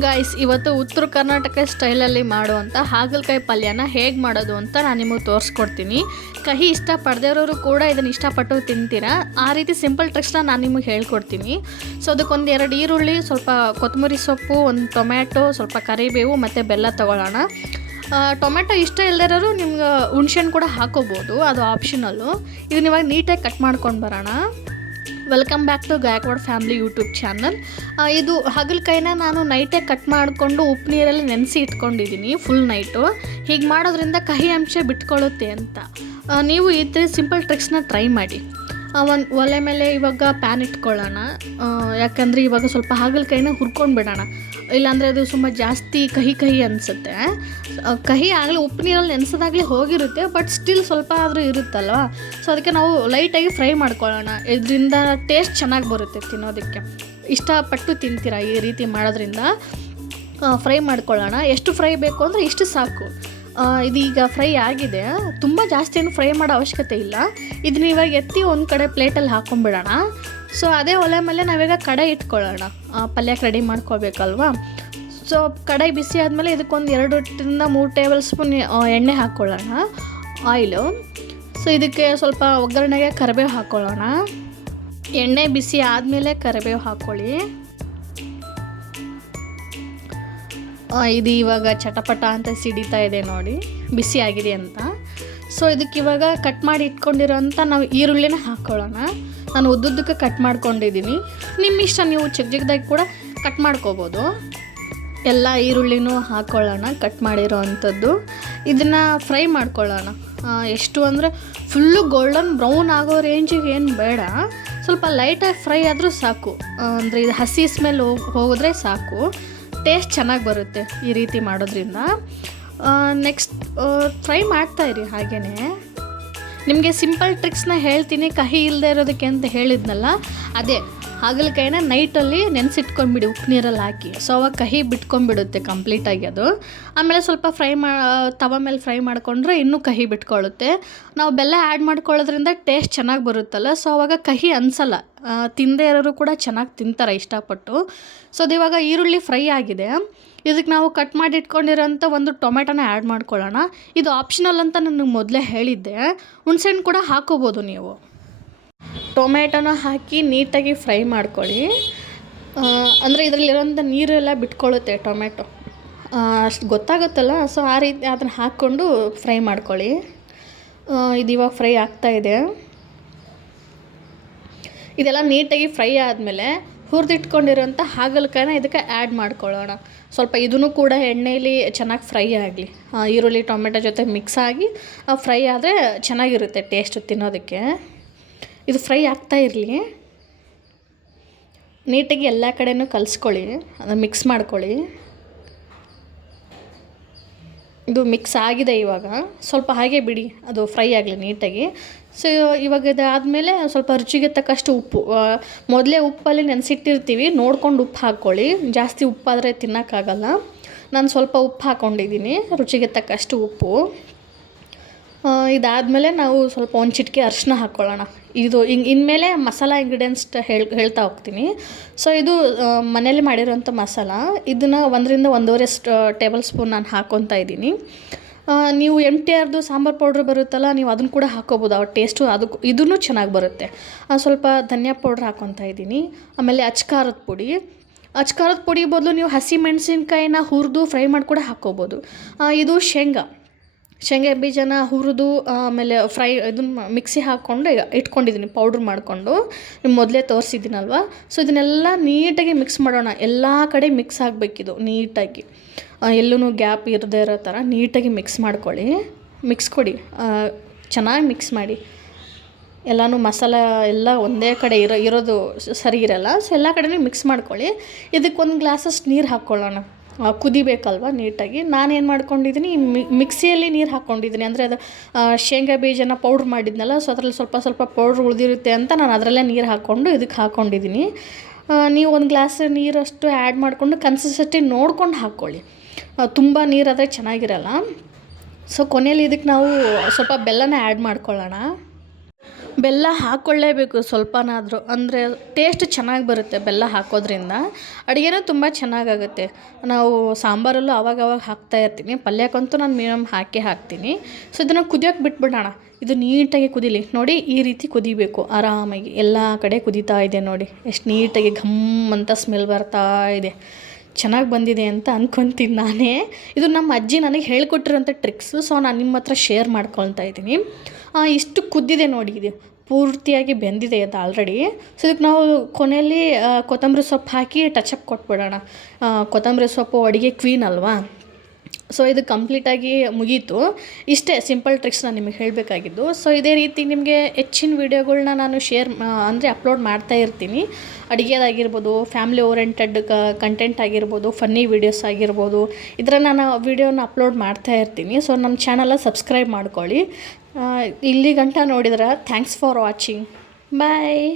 Guys, ಇವತ್ತು ಉತ್ತರ ಕರ್ನಾಟಕ ಸ್ಟೈಲಲ್ಲಿ ಮಾಡುವಂಥ ಹಾಗಲಕಾಯಿ ಪಲ್ಯನ ಹೇಗೆ ಮಾಡೋದು ಅಂತ ನಾನು ನಿಮಗೆ ತೋರಿಸ್ಕೊಡ್ತೀನಿ. ಕಹಿ ಇಷ್ಟಪಡದೇ ಇರೋರು ಕೂಡ ಇದನ್ನು ಇಷ್ಟಪಟ್ಟು ತಿಂತೀರಾ. ಆ ರೀತಿ ಸಿಂಪಲ್ ಟ್ರಿಕ್ಸ್ನ ನಾನು ನಿಮಗೆ ಹೇಳ್ಕೊಡ್ತೀನಿ. ಸೊ ಅದಕ್ಕೊಂದು 2 ಈರುಳ್ಳಿ, ಸ್ವಲ್ಪ ಕೊತ್ತಂಬರಿ ಸೊಪ್ಪು, ಒಂದು ಟೊಮ್ಯಾಟೊ, ಸ್ವಲ್ಪ ಕರಿಬೇವು ಮತ್ತು ಬೆಲ್ಲ ತೊಗೊಳ್ಳೋಣ. ಟೊಮೆಟೊ ಇಷ್ಟ ಇಲ್ಲದಿರೋರು ನಿಮ್ಗೆ ಹುಣ್ಸೆಹಣ್ಣು ಕೂಡ ಹಾಕೋಬೋದು, ಅದು ಆಪ್ಷನಲ್ಲು. ಇದನ್ನ ಇವಾಗ ನೀಟಾಗಿ ಕಟ್ ಮಾಡ್ಕೊಂಡು ಬರೋಣ. Welcome back to Gaikwad family YouTube channel. ಇದು ಹಾಗಲಕಾಯಿನ ನಾನು ನೈಟೇ ಕಟ್ ಮಾಡಿಕೊಂಡು ಉಪ್ಪು ನೀರಲ್ಲಿ ನೆನೆಸಿ ಇಟ್ಕೊಂಡಿದ್ದೀನಿ ಫುಲ್ ನೈಟು. ಹೀಗೆ ಮಾಡೋದ್ರಿಂದ ಕಹಿ ಅಂಶ ಬಿಟ್ಕೊಳ್ಳುತ್ತೆ ಅಂತ. ನೀವು ಈ ಥರ ಸಿಂಪಲ್ ಟ್ರಿಕ್ಸ್ನ ಟ್ರೈ ಮಾಡಿ. ಒಂದು ಒಲೆ ಮೇಲೆ ಇವಾಗ ಪ್ಯಾನ್ ಇಟ್ಕೊಳ್ಳೋಣ. ಯಾಕಂದರೆ ಇವಾಗ ಸ್ವಲ್ಪ ಹಾಗಲಕಾಯಿನ ಹುರ್ಕೊಂಡು ಬಿಡೋಣ, ಇಲ್ಲಾಂದರೆ ಅದು ತುಂಬ ಜಾಸ್ತಿ ಕಹಿ ಕಹಿ ಅನಿಸುತ್ತೆ. ಕಹಿ ಆಗಲಿ ಉಪ್ಪು ನೀರಲ್ಲಿ ನೆನೆಸೋದಾಗಲಿ ಹೋಗಿರುತ್ತೆ, ಬಟ್ ಸ್ಟಿಲ್ ಸ್ವಲ್ಪ ಆದರೂ ಇರುತ್ತಲ್ವ. ಸೊ ಅದಕ್ಕೆ ನಾವು ಲೈಟಾಗಿ ಫ್ರೈ ಮಾಡ್ಕೊಳ್ಳೋಣ. ಇದರಿಂದ ಟೇಸ್ಟ್ ಚೆನ್ನಾಗಿ ಬರುತ್ತೆ ತಿನ್ನೋದಕ್ಕೆ. ಇಷ್ಟಪಟ್ಟು ತಿಂತೀರ ಈ ರೀತಿ ಮಾಡೋದ್ರಿಂದ. ಫ್ರೈ ಮಾಡ್ಕೊಳ್ಳೋಣ. ಎಷ್ಟು ಫ್ರೈ ಬೇಕು ಅಂದರೆ ಇಷ್ಟು ಸಾಕು. ಇದೀಗ ಫ್ರೈ ಆಗಿದೆ, ತುಂಬ ಜಾಸ್ತಿ ಏನು ಫ್ರೈ ಮಾಡೋ ಅವಶ್ಯಕತೆ ಇಲ್ಲ. ಇದನ್ನ ಇವಾಗ ಎತ್ತಿ ಒಂದು ಕಡೆ ಪ್ಲೇಟಲ್ಲಿ ಹಾಕ್ಕೊಂಬಿಡೋಣ. ಸೊ ಅದೇ ಒಲೆ ಮೇಲೆ ನಾವೀಗ ಕಡಾಯಿ ಇಟ್ಕೊಳ್ಳೋಣ. ಪಲ್ಯಕ್ಕೆ ರೆಡಿ ಮಾಡ್ಕೋಬೇಕಲ್ವ. ಸೊ ಕಡಾಯಿ ಬಿಸಿ ಆದಮೇಲೆ ಇದಕ್ಕೊಂದು 2-3 ಟೇಬಲ್ ಸ್ಪೂನ್ ಎಣ್ಣೆ ಹಾಕ್ಕೊಳ್ಳೋಣ, ಆಯಿಲು. ಸೊ ಇದಕ್ಕೆ ಸ್ವಲ್ಪ ಒಗ್ಗರಣೆಗೆ ಕರಿಬೇವು ಹಾಕ್ಕೊಳ್ಳೋಣ. ಎಣ್ಣೆ ಬಿಸಿ ಆದಮೇಲೆ ಕರಿಬೇವು ಹಾಕ್ಕೊಳ್ಳಿ. ಇದು ಇವಾಗ ಚಟಪಟ ಅಂತ ಸಿಡಿತಾ ಇದೆ ನೋಡಿ, ಬಿಸಿ ಆಗಿದೆ ಅಂತ. ಸೊ ಇದಕ್ಕೆ ಇವಾಗ ಕಟ್ ಮಾಡಿ ಇಟ್ಕೊಂಡಿರೋಂಥ ನಾವು ಈರುಳ್ಳಿನ ಹಾಕ್ಕೊಳ್ಳೋಣ. ನಾನು ಉದ್ದುದ್ದಕ್ಕೆ ಕಟ್ ಮಾಡ್ಕೊಂಡಿದ್ದೀನಿ. ನಿಮ್ಮ ಇಷ್ಟ, ನೀವು ಚಿಕ್ಕದಾಗಿ ಕೂಡ ಕಟ್ ಮಾಡ್ಕೋಬೋದು. ಎಲ್ಲ ಈರುಳ್ಳಿನೂ ಹಾಕ್ಕೊಳ್ಳೋಣ, ಕಟ್ ಮಾಡಿರೋ ಅಂಥದ್ದು. ಇದನ್ನು ಫ್ರೈ ಮಾಡ್ಕೊಳ್ಳೋಣ. ಎಷ್ಟು ಅಂದರೆ ಫುಲ್ಲು ಗೋಲ್ಡನ್ ಬ್ರೌನ್ ಆಗೋ ರೇಂಜಿಗೆ ಏನು ಬೇಡ, ಸ್ವಲ್ಪ ಲೈಟಾಗಿ ಫ್ರೈ ಆದರೂ ಸಾಕು. ಅಂದರೆ ಇದು ಹಸಿ ಸ್ಮೆಲ್ ಹೋಗಿದ್ರೆ ಸಾಕು, ಟೇಸ್ಟ್ ಚೆನ್ನಾಗಿ ಬರುತ್ತೆ ಈ ರೀತಿ ಮಾಡೋದ್ರಿಂದ. ನೆಕ್ಸ್ಟ್ ಫ್ರೈ ಮಾಡ್ತಾಯಿರಿ. ಹಾಗೆಯೇ ನಿಮಗೆ ಸಿಂಪಲ್ ಟ್ರಿಕ್ಸ್ನ ಹೇಳ್ತೀನಿ, ಕಹಿ ಇಲ್ಲದೆ ಇರೋದಕ್ಕೆ ಅಂತ ಹೇಳಿದ್ನಲ್ಲ, ಅದೇ ಹಾಗಲಕಾಯಿನ ನೈಟಲ್ಲಿ ನೆನೆಸಿಟ್ಕೊಂಡ್ಬಿಡಿ ಉಪ್ಪು ನೀರಲ್ಲಿ ಹಾಕಿ. ಸೊ ಅವಾಗ ಕಹಿ ಬಿಟ್ಕೊಂಡ್ಬಿಡುತ್ತೆ ಕಂಪ್ಲೀಟಾಗಿ ಅದು. ಆಮೇಲೆ ಸ್ವಲ್ಪ ತವ ಮೇಲೆ ಫ್ರೈ ಮಾಡಿಕೊಂಡ್ರೆ ಇನ್ನೂ ಕಹಿ ಬಿಟ್ಕೊಳ್ಳುತ್ತೆ. ನಾವು ಬೆಲ್ಲ ಆ್ಯಡ್ ಮಾಡ್ಕೊಳ್ಳೋದ್ರಿಂದ ಟೇಸ್ಟ್ ಚೆನ್ನಾಗಿ ಬರುತ್ತಲ್ಲ, ಸೊ ಅವಾಗ ಕಹಿ ಅನಿಸಲ್ಲ. ತಿಂದೇ ಇರೋರು ಕೂಡ ಚೆನ್ನಾಗಿ ತಿಂತಾರೆ ಇಷ್ಟಪಟ್ಟು. ಸೊ ಅದು ಇವಾಗ ಈರುಳ್ಳಿ ಫ್ರೈ ಆಗಿದೆ. ಇದಕ್ಕೆ ನಾವು ಕಟ್ ಮಾಡಿ ಇಟ್ಕೊಂಡಿರೋಂಥ ಒಂದು ಟೊಮೆಟೊನ ಆ್ಯಡ್ ಮಾಡ್ಕೊಳ್ಳೋಣ. ಇದು ಆಪ್ಷನಲ್ ಅಂತ ನಾನು ಮೊದಲೇ ಹೇಳಿದ್ದೆ. ಹುಣ್ಸೆಹಣ್ಣು ಕೂಡ ಹಾಕೋಬೋದು ನೀವು. ಟೊಮೆಟೊನ ಹಾಕಿ ನೀಟಾಗಿ ಫ್ರೈ ಮಾಡ್ಕೊಳ್ಳಿ. ಅಂದರೆ ಇದರಲ್ಲಿರೋಂಥ ನೀರೆಲ್ಲ ಬಿಟ್ಕೊಳ್ಳುತ್ತೆ ಟೊಮೆಟೊ, ಅಷ್ಟು ಗೊತ್ತಾಗುತ್ತಲ್ಲ. ಸೊ ಆ ರೀತಿ ಅದನ್ನು ಹಾಕ್ಕೊಂಡು ಫ್ರೈ ಮಾಡ್ಕೊಳ್ಳಿ. ಇದು ಇವಾಗ ಫ್ರೈ ಆಗ್ತಾಯಿದೆ. ಇದೆಲ್ಲ ನೀಟಾಗಿ ಫ್ರೈ ಆದಮೇಲೆ ಹುರಿದಿಟ್ಕೊಂಡಿರೋಂಥ ಹಾಗಲಕಾಯಿನ ಇದಕ್ಕೆ ಆ್ಯಡ್ ಮಾಡ್ಕೊಳ್ಳೋಣ. ಸ್ವಲ್ಪ ಇದನ್ನು ಕೂಡ ಎಣ್ಣೆಯಲ್ಲಿ ಚೆನ್ನಾಗಿ ಫ್ರೈ ಆಗಲಿ. ಈರುಳ್ಳಿ ಟೊಮೆಟೊ ಜೊತೆ ಮಿಕ್ಸ್ ಆಗಿ ಫ್ರೈ ಆದರೆ ಚೆನ್ನಾಗಿರುತ್ತೆ ಟೇಸ್ಟು ತಿನ್ನೋದಕ್ಕೆ. ಇದು ಫ್ರೈ ಆಗ್ತಾ ಇರಲಿ. ನೀಟಾಗಿ ಎಲ್ಲ ಕಡೆಯೂ ಕಲಿಸ್ಕೊಳ್ಳಿ, ಅದನ್ನು ಮಿಕ್ಸ್ ಮಾಡ್ಕೊಳ್ಳಿ. ಇದು ಮಿಕ್ಸ್ ಆಗಿದೆ. ಇವಾಗ ಸ್ವಲ್ಪ ಹಾಗೆ ಬಿಡಿ, ಅದು ಫ್ರೈ ಆಗಲಿ ನೀಟಾಗಿ. ಸೊ ಇವಾಗ ಇದಾದಮೇಲೆ ಸ್ವಲ್ಪ ರುಚಿಗೆ ತಕ್ಕಷ್ಟು ಉಪ್ಪು. ಮೊದಲೇ ಉಪ್ಪಲ್ಲಿ ನೆನೆಸಿಟ್ಟಿರ್ತೀವಿ, ನೋಡ್ಕೊಂಡು ಉಪ್ಪು ಹಾಕ್ಕೊಳ್ಳಿ. ಜಾಸ್ತಿ ಉಪ್ಪಾದರೆ ತಿನ್ನೋಕ್ಕಾಗಲ್ಲ. ನಾನು ಸ್ವಲ್ಪ ಉಪ್ಪು ಹಾಕ್ಕೊಂಡಿದ್ದೀನಿ, ರುಚಿಗೆ ತಕ್ಕಷ್ಟು ಉಪ್ಪು. ಇದಾದಮೇಲೆ ನಾವು ಸ್ವಲ್ಪ ಒಂದು ಚಿಟಿಕೆ ಅರಿಶಿನ ಹಾಕ್ಕೊಳ್ಳೋಣ. ಇದು ಇನ್ಮೇಲೆ ಮಸಾಲ ಇಂಗ್ರೀಡಿಯೆಂಟ್ಸ್ ಹೇಳ್ತಾ ಹೋಗ್ತೀನಿ. ಸೊ ಇದು ಮನೇಲಿ ಮಾಡಿರೋಂಥ ಮಸಾಲ. ಇದನ್ನು 1-1.5 ಟೇಬಲ್ ಸ್ಪೂನ್ ನಾನು ಹಾಕ್ಕೊತಾ ಇದ್ದೀನಿ. ನೀವು MTRದು ಸಾಂಬಾರು ಪೌಡ್ರ್ ಬರುತ್ತಲ್ಲ, ನೀವು ಅದನ್ನು ಕೂಡ ಹಾಕ್ಕೋಬೋದು. ಆ ಟೇಸ್ಟು ಅದಕ್ಕೂ ಇದೂ ಚೆನ್ನಾಗಿ ಬರುತ್ತೆ. ಸ್ವಲ್ಪ ಧನಿಯಾ ಪೌಡ್ರ್ ಹಾಕ್ಕೊತಾ ಇದ್ದೀನಿ. ಆಮೇಲೆ ಅಚ್ಕಾರದ ಪುಡಿ ಬದಲು ನೀವು ಹಸಿ ಮೆಣಸಿನ್ಕಾಯಿನ ಹುರಿದು ಫ್ರೈ ಮಾಡಿ ಕೂಡ ಹಾಕ್ಕೋಬೋದು. ಇದು ಶೇಂಗಾ ಬೀಜನ ಹುರಿದು ಆಮೇಲೆ ಫ್ರೈ ಇದನ್ನು ಮಿಕ್ಸಿ ಹಾಕ್ಕೊಂಡು ಇಟ್ಕೊಂಡಿದ್ದೀನಿ, ಪೌಡ್ರ್ ಮಾಡಿಕೊಂಡು. ನಿಮ್ಗೆ ಮೊದಲೇ ತೋರಿಸಿದ್ದೀನಲ್ವ. ಸೊ ಇದನ್ನೆಲ್ಲ ನೀಟಾಗಿ ಮಿಕ್ಸ್ ಮಾಡೋಣ. ಎಲ್ಲ ಕಡೆ ಮಿಕ್ಸ್ ಆಗಬೇಕಿದು ನೀಟಾಗಿ, ಎಲ್ಲೂ ಗ್ಯಾಪ್ ಇರದೇ ಇರೋ ಥರ ನೀಟಾಗಿ ಮಿಕ್ಸ್ ಮಾಡ್ಕೊಳ್ಳಿ. ಮಿಕ್ಸ್ ಕೊಡಿ, ಚೆನ್ನಾಗಿ ಮಿಕ್ಸ್ ಮಾಡಿ. ಎಲ್ಲನೂ ಮಸಾಲ ಎಲ್ಲ ಒಂದೇ ಕಡೆ ಇರೋದು ಸರಿ ಇರಲ್ಲ. ಸೊ ಎಲ್ಲ ಕಡೆಯೂ ಮಿಕ್ಸ್ ಮಾಡ್ಕೊಳ್ಳಿ. ಇದಕ್ಕೊಂದು ಗ್ಲಾಸಷ್ಟು ನೀರು ಹಾಕ್ಕೊಳ್ಳೋಣ. ಕುದಿಬೇಕಲ್ವ ನೀಟಾಗಿ. ನಾನೇನು ಮಾಡ್ಕೊಂಡಿದ್ದೀನಿ, ಮಿಕ್ಸಿಯಲ್ಲಿ ನೀರು ಹಾಕ್ಕೊಂಡಿದ್ದೀನಿ. ಅಂದರೆ ಅದು ಶೇಂಗಾ ಬೀಜನ ಪೌಡ್ರ್ ಮಾಡಿದ್ನಲ್ಲ, ಸೊ ಅದರಲ್ಲಿ ಸ್ವಲ್ಪ ಪೌಡ್ರ್ ಉಳಿದಿರುತ್ತೆ ಅಂತ ನಾನು ಅದರಲ್ಲೇ ನೀರು ಹಾಕ್ಕೊಂಡು ಇದಕ್ಕೆ ಹಾಕ್ಕೊಂಡಿದ್ದೀನಿ. ನೀವು ಒಂದು ಗ್ಲಾಸ್ ನೀರಷ್ಟು ಆ್ಯಡ್ ಮಾಡಿಕೊಂಡು ಕನ್ಸಿಸ್ಟೆನ್ಸಿ ನೋಡ್ಕೊಂಡು ಹಾಕ್ಕೊಳ್ಳಿ. ತುಂಬ ನೀರಾದರೆ ಚೆನ್ನಾಗಿರಲ್ಲ. ಸೊ ಕೊನೆಯಲ್ಲಿ ಇದಕ್ಕೆ ನಾವು ಸ್ವಲ್ಪ ಬೆಲ್ಲನ ಆ್ಯಡ್ ಮಾಡ್ಕೊಳ್ಳೋಣ. ಬೆಲ್ಲ ಹಾಕ್ಕೊಳ್ಳೇಬೇಕು ಸ್ವಲ್ಪನಾದರೂ, ಅಂದರೆ ಟೇಸ್ಟ್ ಚೆನ್ನಾಗಿ ಬರುತ್ತೆ ಬೆಲ್ಲ ಹಾಕೋದ್ರಿಂದ. ಅಡುಗೆನೂ ತುಂಬ ಚೆನ್ನಾಗಾಗುತ್ತೆ. ನಾವು ಸಾಂಬಾರಲ್ಲೂ ಆವಾಗವಾಗ ಹಾಕ್ತಾಯಿರ್ತೀನಿ, ಪಲ್ಯಕ್ಕಂತೂ ನಾನು ಮಿನಿಮಮ್ ಹಾಕೇ ಹಾಕ್ತೀನಿ. ಸೊ ಇದನ್ನು ಕುದಿಯೋಕೆ ಬಿಟ್ಬಿಡೋಣ. ಇದು ನೀಟಾಗಿ ಕುದೀಲಿ ನೋಡಿ, ಈ ರೀತಿ ಕುದಿಬೇಕು ಆರಾಮಾಗಿ. ಎಲ್ಲ ಕಡೆ ಕುದೀತಾ ಇದೆ ನೋಡಿ, ಎಷ್ಟು ನೀಟಾಗಿ ಘಮ್ ಅಂತ ಸ್ಮೆಲ್ ಬರ್ತಾ ಇದೆ. ಚೆನ್ನಾಗಿ ಬಂದಿದೆ ಅಂತ ಅಂದ್ಕೊತೀನಿ ನಾನೇ. ಇದು ನಮ್ಮ ಅಜ್ಜಿ ನನಗೆ ಹೇಳ್ಕೊಟ್ಟಿರೋಂಥ ಟ್ರಿಕ್ಸು. ಸೊ ನಾನು ನಿಮ್ಮ ಹತ್ರ ಶೇರ್ ಮಾಡ್ಕೊಳ್ತಾ ಇದ್ದೀನಿ. ಇಷ್ಟು ಕುದ್ದಿದೆ ನೋಡಿ, ಇದು ಪೂರ್ತಿಯಾಗಿ ಬೆಂದಿದೆ ಅದು ಆಲ್ರೆಡಿ. ಸೊ ಇದಕ್ಕೆ ನಾವು ಕೊನೆಯಲ್ಲಿ ಕೊತ್ತಂಬರಿ ಸೊಪ್ಪು ಹಾಕಿ ಟಚಪ್ ಕೊಟ್ಬಿಡೋಣ. ಕೊತ್ತಂಬರಿ ಸೊಪ್ಪು ಅಡುಗೆ ಕ್ವೀನ್ ಅಲ್ವಾ. ಸೊ ಇದು ಕಂಪ್ಲೀಟಾಗಿ ಮುಗೀತು. ಇಷ್ಟೇ ಸಿಂಪಲ್ ಟ್ರಿಕ್ಸ್ ನಾನು ನಿಮಗೆ ಹೇಳಬೇಕಾಗಿದ್ದು. ಸೊ ಇದೇ ರೀತಿ ನಿಮಗೆ ಹೆಚ್ಚಿನ ವೀಡಿಯೋಗಳ್ನ ನಾನು ಅಂದರೆ ಅಪ್ಲೋಡ್ ಮಾಡ್ತಾ ಇರ್ತೀನಿ. ಅಡುಗೆದಾಗಿರ್ಬೋದು, ಫ್ಯಾಮಿಲಿ ಓರಿಯೆಂಟೆಡ್ ಕಂಟೆಂಟ್ ಆಗಿರ್ಬೋದು, ಫನ್ನಿ ವೀಡಿಯೋಸ್ ಆಗಿರ್ಬೋದು, ಇದರ ನಾನು ವೀಡಿಯೋನ ಅಪ್ಲೋಡ್ ಮಾಡ್ತಾ ಇರ್ತೀನಿ. ಸೊ ನಮ್ಮ ಚಾನಲ್ನ ಸಬ್ಸ್ಕ್ರೈಬ್ ಮಾಡ್ಕೊಳ್ಳಿ. ಇಲ್ಲಿ ಗಂಟ ನೋಡಿದ್ರೆ ಥ್ಯಾಂಕ್ಸ್ ಫಾರ್ ವಾಚಿಂಗ್. ಬಾಯ್.